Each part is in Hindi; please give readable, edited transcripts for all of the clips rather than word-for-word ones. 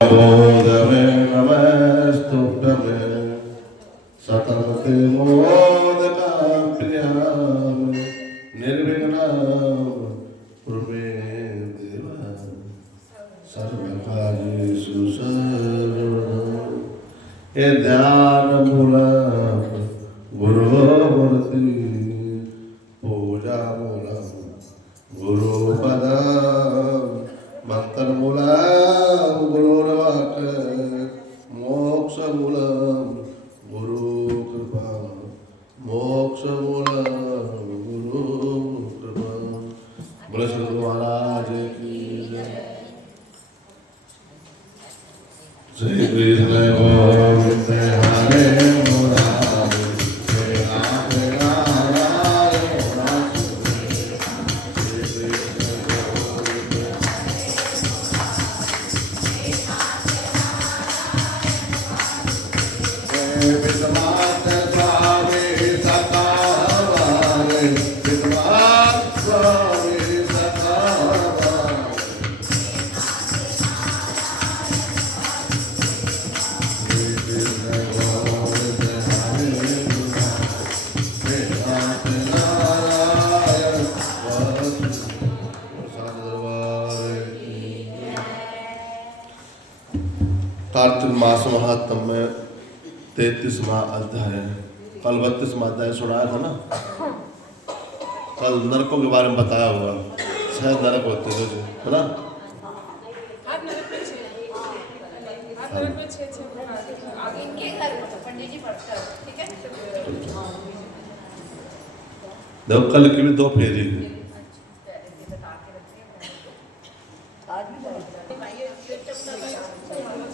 बोधवे नमस्तुभ्यं सतते मोदका प्रियां निर्विघ्नं कुरु देव सर्वकार्येषु सर्वदा। ये ध्यान मूलम गुरुमूर्ति पूजा मूलम गुरुपदम मंत्र मूलम गुरुर्वाक् मोक्ष मूलम गुरु कृपा मोक्ष मूलम गुरु कृपा। बोले श्री गुरु महाराज की जय। श्री कृष्ण गोविंद हरे मुरारी श्री राम नारायण वासुदेव। श्री कृष्ण गोविंद विद्वान स्वामी सदा हमारे विद्वान स्वामी सदा हमारे। श्री कृष्ण गोविंद हरे मुरारी श्री राम नारायण वासुदेव। दरबार की कार्तिक मास महात्म में 33वां अध्याय है। कल 32वां अध्याय सुनाया था ना। कल नरकों के बारे में बताया हुआ, शायद नरक होते हैं है ना। देखो कल की भी 2 फेरी हुई।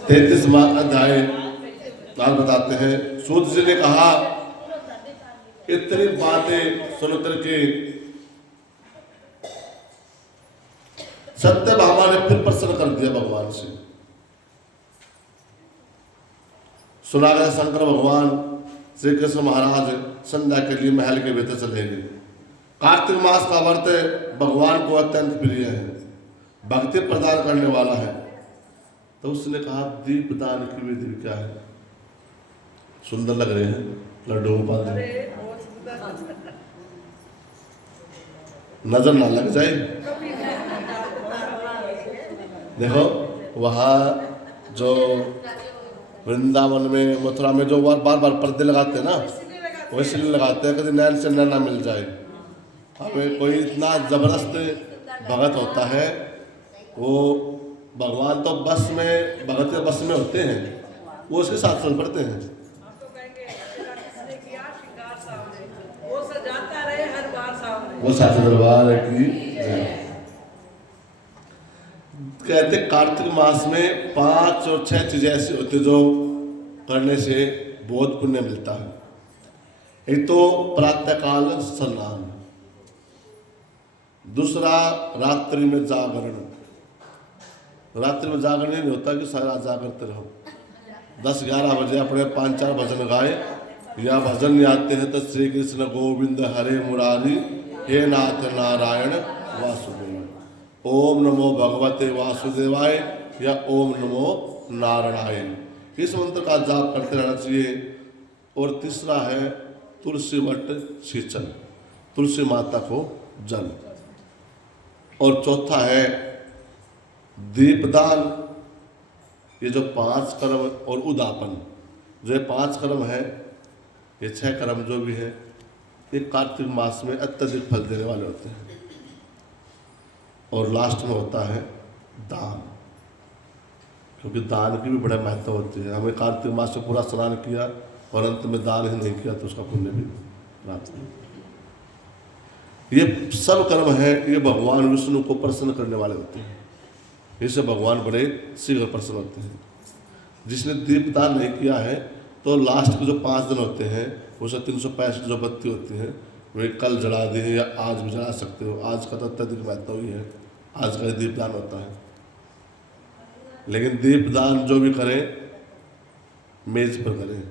33वां अध्याय लाल बताते हैं। सूत जी ने कहा इतनी बातें सुनकर के सत्यभामा ने फिर प्रश्न कर दिया भगवान से। सुना गया शंकर भगवान श्री कृष्ण महाराज संध्या के लिए महल के भीतर चले गए। कार्तिक मास का व्रत भगवान को अत्यंत प्रिय है, भक्ति प्रदान करने वाला है। तो उसने कहा दीपदान की विधि क्या है। सुंदर लग रहे हैं लड्डू गोपाल जी, नजर ना लग जाए। देखो वहाँ जो वृंदावन में मथुरा में जो बार बार पर्दे लगाते हैं ना, वो इसलिए लगाते हैं कभी नैन से नैन ना मिल जाए। हमें कोई इतना जबरदस्त भगत होता है, वो भगवान तो बस में भगत बस में होते हैं, वो उसके साथ चल पड़ते हैं। वो साथ दरबार की कहते कार्तिक मास में 5 और 6 चीजें ऐसी होती जो करने से बहुत पुण्य मिलता है। एक तो प्रातःकाल स्नान, दूसरा रात्रि में जागरण। रात्रि में जागरण नहीं होता कि सारा जागरते रहो। 10-11 बजे अपने 5-4 भजन गाए, या भजन गाते हैं तो श्री कृष्ण गोविंद हरे मुरारी हे नाथ नारायण वासुदेव, ओम नमो भगवते वासुदेवाय या ओम नमो नारायण, इस मंत्र का जाप करते रहना चाहिए। और तीसरा है तुलसी वट सिंचन, तुलसी माता को जल। और चौथा है दीपदान। ये जो 5 कर्म और उदापन, जो 5 कर्म है, ये 6 कर्म जो भी है, ये कार्तिक मास में अत्यधिक फल देने वाले होते हैं। और लास्ट में होता है दान, क्योंकि दान की भी बड़ा महत्व होती है। हमें कार्तिक मास में पूरा स्नान किया और अंत में दान ही नहीं किया तो उसका पुण्य भी प्राप्त नहीं। ये सब कर्म है, ये भगवान विष्णु को प्रसन्न करने वाले होते हैं। इससे भगवान बड़े शीघ्र प्रसन्न होते हैं। जिसने दीपदान नहीं किया है तो लास्ट के जो 5 दिन होते हैं, उसे 365 जो बत्ती होती है वे कल जला दी है या आज भी जला सकते हो। आज का तो अत्यधिक महत्व ही है, आज का दीपदान होता है। लेकिन दीपदान जो भी करें मेज पर करें,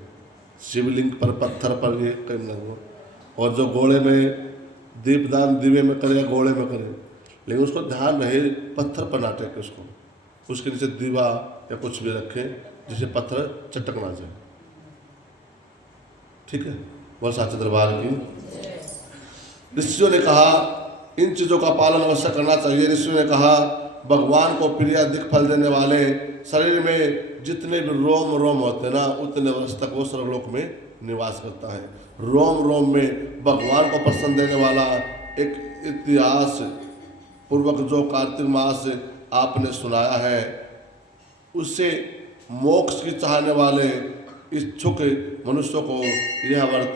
शिवलिंग पर, पत्थर पर, ये कहीं न हो। और जो गोले में दीपदान दिवे में करे या गोले में करे, लेकिन उसको ध्यान रहे पत्थर पर ना टेके उसको, उसके नीचे दीवा या कुछ भी रखें जिसे पत्थर चटक ना जाए। ठीक है, बोल साचे दरबार की। ऋषियों ने कहा इन चीज़ों का पालन अवश्य करना चाहिए। ऋषियों ने कहा भगवान को प्रिय अधिक फल देने वाले शरीर में जितने भी रोम रोम होते हैं ना, उतने वर्ष तक वो सर्वलोक में निवास करता है। रोम रोम में भगवान को प्रसन्न देने वाला एक इतिहास पूर्वक जो कार्तिक मास आपने सुनाया है, उससे मोक्ष की चाहने वाले इच्छुक मनुष्यों को यह व्रत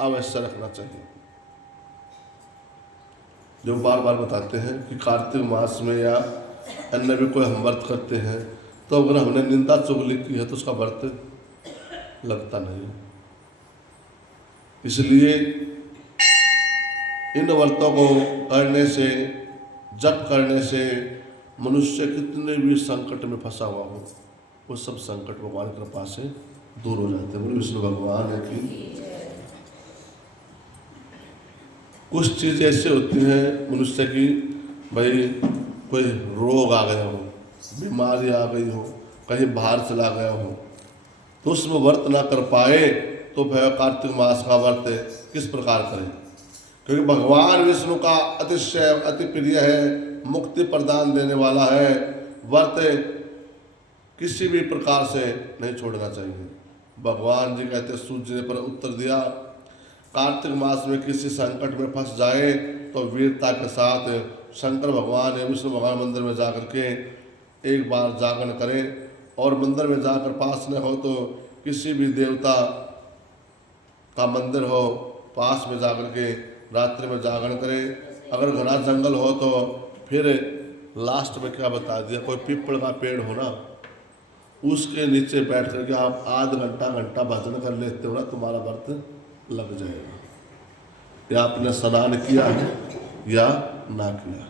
अवश्य रखना चाहिए। जो बार बार बताते हैं कि कार्तिक मास में या अन्य भी कोई हम व्रत करते हैं, तो अगर हमने निंदा चुगली की है तो उसका व्रत लगता नहीं। इसलिए इन व्रतों को करने से, जप करने से मनुष्य कितने भी संकट में फंसा हुआ हो, वो सब संकट भगवान की कृपा से दूर हो जाते हैं। बोले विष्णु भगवान की। कुछ चीज़ ऐसे होती हैं मनुष्य की, भाई कोई रोग आ गया हो, बीमारी आ गई हो, कहीं बाहर चला गया हो, तो उसमें व्रत ना कर पाए तो वह कार्तिक मास का व्रत किस प्रकार करें? क्योंकि भगवान विष्णु का अतिशय अति प्रिय है, मुक्ति प्रदान देने वाला है। व्रत किसी भी प्रकार से नहीं छोड़ना चाहिए। भगवान जी कहते सूर्य ने पर उत्तर दिया, कार्तिक मास में किसी संकट में फंस जाए तो वीरता के साथ शंकर भगवान या विष्णु भगवान मंदिर में जाकर के एक बार जागरण करें, और मंदिर में जाकर पास न हो तो किसी भी देवता का मंदिर हो, पास में जाकर के रात्रि में जागरण करें। अगर घना जंगल हो तो फिर लास्ट में क्या बता दिया, कोई पीपल का पेड़ हो ना, उसके नीचे बैठ करके आप आधा घंटा भजन कर लेते हो ना, तुम्हारा व्रत लग जाएगा। या आपने स्नान किया है या ना किया,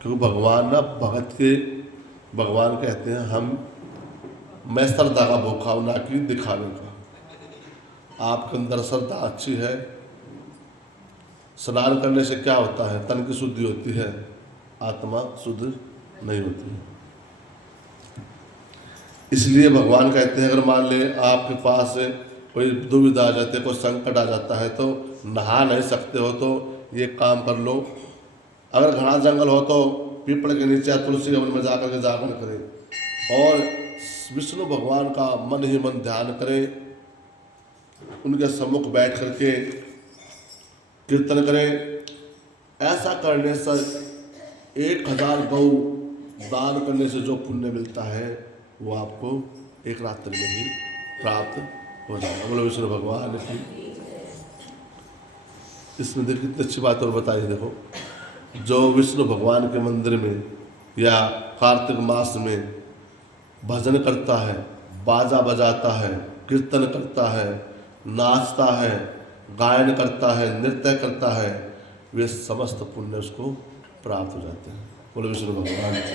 क्योंकि भगवान ना भगत के, भगवान कहते हैं मैं श्रद्धा का भूखा हूं, ना कि दिखावे का। आपके अंदर श्रद्धा अच्छी है, स्नान करने से क्या होता है, तन की शुद्धि होती है, आत्मा शुद्ध नहीं होती है। इसलिए भगवान कहते हैं अगर मान ले आपके पास कोई दुविधा आ जाती है, कोई संकट आ जाता है, तो नहा नहीं सकते हो तो ये काम कर लो। अगर घना जंगल हो तो पीपल के नीचे तुलसी वन में जाकर के जागरण करें और विष्णु भगवान का मन ही मन ध्यान करें, उनके सम्मुख बैठ करके कीर्तन करें। ऐसा करने से 1000 गौ दान करने से जो पुण्य मिलता है वो आपको एक रात्रि में ही प्राप्त हो जाएगा। बोलो विष्णु भगवान की। इसमें देखिए कितनी अच्छी बात और बताई। देखो, जो विष्णु भगवान के मंदिर में या कार्तिक मास में भजन करता है, बाजा बजाता है, कीर्तन करता है, नाचता है, गायन करता है, नृत्य करता है, वे समस्त पुण्य उसको प्राप्त हो जाते हैं। बोलो विष्णु भगवान की।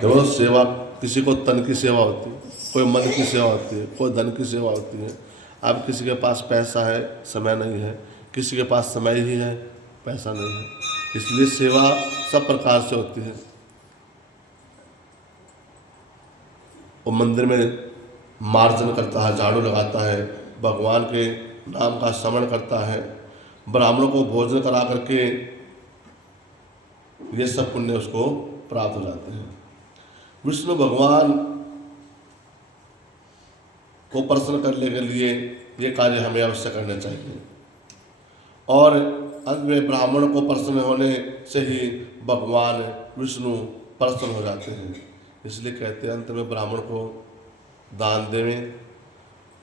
देखो, सेवा, किसी को तन की सेवा होती है, कोई मन की सेवा होती है, कोई धन की सेवा होती है। अब किसी के पास पैसा है, समय नहीं है, किसी के पास समय ही है, पैसा नहीं है, इसलिए सेवा सब प्रकार से होती है। वो मंदिर में मार्जन करता है, झाड़ू लगाता है, भगवान के नाम का स्मरण करता है, ब्राह्मणों को भोजन करा करके ये सब पुण्य उसको प्राप्त हो जाते हैं। विष्णु भगवान को प्रसन्न करने के लिए ये कार्य हमें अवश्य करने चाहिए, और अंत में ब्राह्मण को प्रसन्न होने से ही भगवान विष्णु प्रसन्न हो जाते हैं। इसलिए कहते हैं अंत में ब्राह्मण को दान देवें,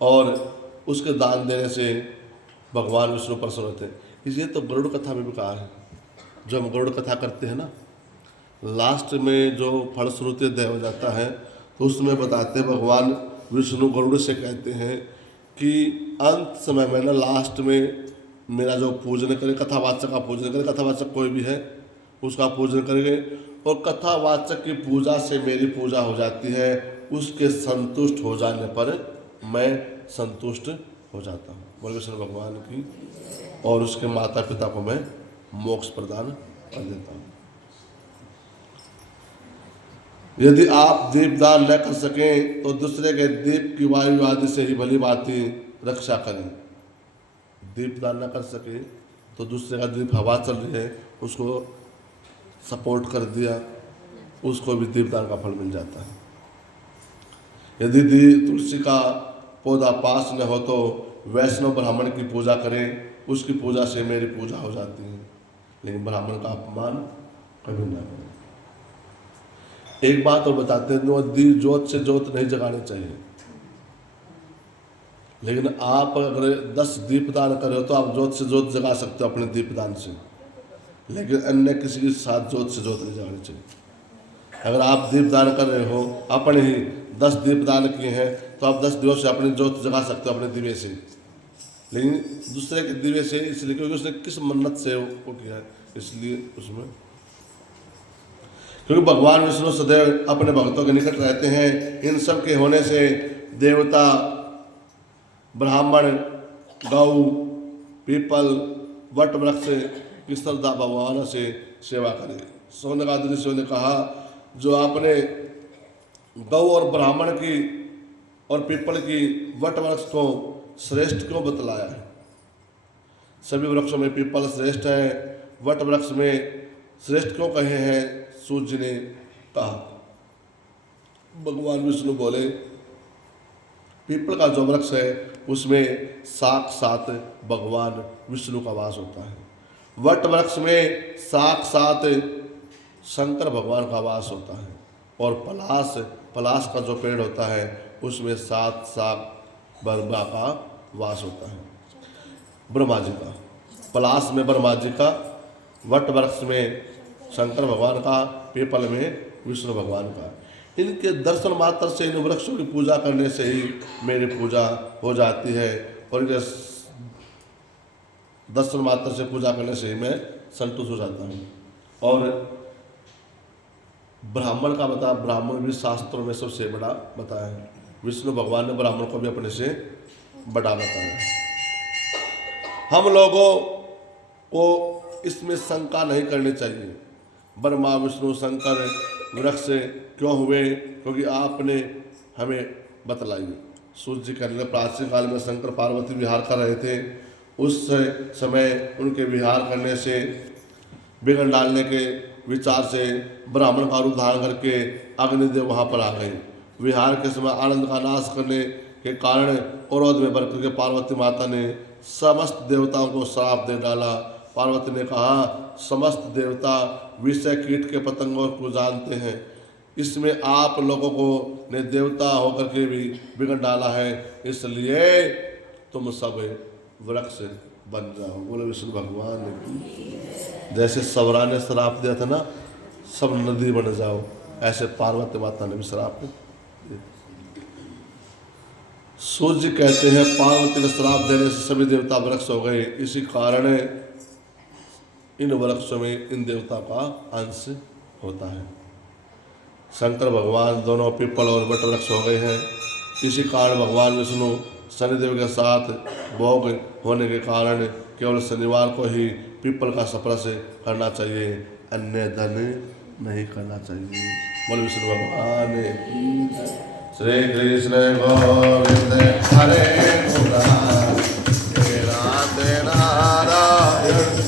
और उसके दान देने से भगवान विष्णु प्रसन्न होते हैं। इसलिए तो गरुड़ कथा में भी कहा है, जो हम गरुड़ कथा करते हैं ना, लास्ट में जो फलश्रुति अध्याय हो जाता है तो उसमें बताते हैं भगवान विष्णु गरुड़ से कहते हैं कि अंत समय में ना, लास्ट में मेरा जो पूजन करे, कथावाचक का पूजन करे, कथावाचक कोई भी है उसका पूजन करेंगे, और कथावाचक की पूजा से मेरी पूजा हो जाती है, उसके संतुष्ट हो जाने पर मैं संतुष्ट हो जाता हूँ। बोल विष्णु भगवान की। और उसके माता पिता को मैं मोक्ष प्रदान कर देता हूँ। यदि आप दीपदान न कर सकें तो दूसरे के दीप की वायु आदि से ही भली भांति रक्षा करें। दीपदान न कर सके तो दूसरे का दीप हवा चल रही है उसको सपोर्ट कर दिया, उसको भी दीपदान का फल मिल जाता है। यदि तुलसी का पौधा पास न हो तो वैष्णव ब्राह्मण की पूजा करें, उसकी पूजा से मेरी पूजा हो जाती है, लेकिन ब्राह्मण का अपमान कभी ना करें। एक बात और बताते हैं, जोत से जोत नहीं जगानी चाहिए, लेकिन आप अगर 10 दीपदान करो तो आप जोत से जोत जगा सकते हो अपने दीपदान से, लेकिन अन्य किसी के साथ जोत से जोत नहीं जगानी चाहिए। अगर आप दीपदान कर रहे हो, अपने ही 10 दीपदान किए हैं तो आप 10 दिवस से अपनी जोत जगा सकते हो अपने दिवे से, लेकिन दूसरे के दिवे से इसलिए क्योंकि उसने किस मन्नत से वो किया है, इसलिए उसमें, क्योंकि भगवान विष्णु सदैव अपने भक्तों के निकट रहते हैं। इन सब के होने से देवता, ब्राह्मण, गौ, पीपल, वट वृक्ष की श्रद्धा भगवान से सेवा करें। सोनकादि ऋषियों ने कहा, जो आपने गौ और ब्राह्मण की और पीपल की वट वृक्ष को श्रेष्ठ क्यों बतलाया है? सभी वृक्षों में पीपल श्रेष्ठ है, वट वृक्ष में श्रेष्ठ क्यों कहे हैं? सूर्य ने कहा। भगवान विष्णु बोले, पीपल का जो वृक्ष है उसमें साक्षात भगवान विष्णु का वास होता है, वट वृक्ष में साक्षात शंकर भगवान का वास होता है, और पलाश का जो पेड़ होता है उसमें साक्षात ब्रह्मा का वास होता है, ब्रह्मा जी का। पलाश में ब्रह्मा जी का, वट वृक्ष में शंकर भगवान का, पीपल में विष्णु भगवान का। इनके दर्शन मात्र से, इन वृक्षों की पूजा करने से ही मेरी पूजा हो जाती है, और इनके दर्शन मात्र से पूजा करने से ही मैं संतुष्ट हो जाता हूँ। और ब्राह्मण का बता, ब्राह्मण भी शास्त्रों में सबसे बड़ा बताया है। विष्णु भगवान ने ब्राह्मण को भी अपने से बड़ा बताया। हम लोगों को इसमें शंका नहीं करनी चाहिए, ब्रह्मा विष्णु शंकर वृक्ष क्यों हुए? क्योंकि आपने हमें बतलाई। सूर्य जी कहने, प्राचीन काल में शंकर पार्वती विहार कर रहे थे, उस समय उनके विहार करने से, विघ्न डालने के विचार से ब्राह्मण का रूप धारण करके अग्निदेव वहाँ पर आ गए। विहार के समय आनंद का नाश करने के कारण क्रोध में भर करके पार्वती माता ने समस्त देवताओं को श्राप दे डाला। पार्वती ने कहा, समस्त देवता विषय कीट के पतंगों को जानते हैं, इसमें आप लोगों को ने देवता होकर के भी बिगड़ डाला है, इसलिए तुम सब वृक्ष बन जाओ। बोले विष्णु भगवान ने, जैसे सवरा ने श्राप दिया था ना, सब नदी बन जाओ, ऐसे पार्वती माता ने भी श्राप दिया। सूर्य कहते हैं, पार्वती ने श्राप देने से सभी देवता वृक्ष हो गए, इसी कारण इन वृक्षों में इन देवता का अंश होता है। शंकर भगवान दोनों पीपल और वट वृक्ष हो गए हैं, इसी कारण भगवान विष्णु शनिदेव के साथ भोग होने के कारण केवल शनिवार को ही पीपल का स्पर्श करना चाहिए, अन्य दिन नहीं करना चाहिए। बोल विष्णु भगवान। श्री कृष्ण गोविंद हरे मुरारी, राधे नारायण।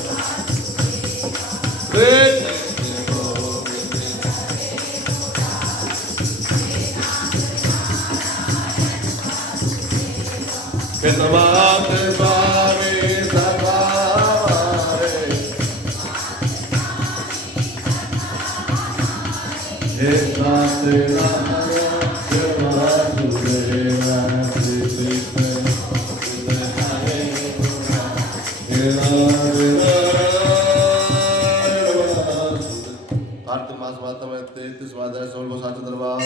कार्तिक मास माता में 33वां दरबार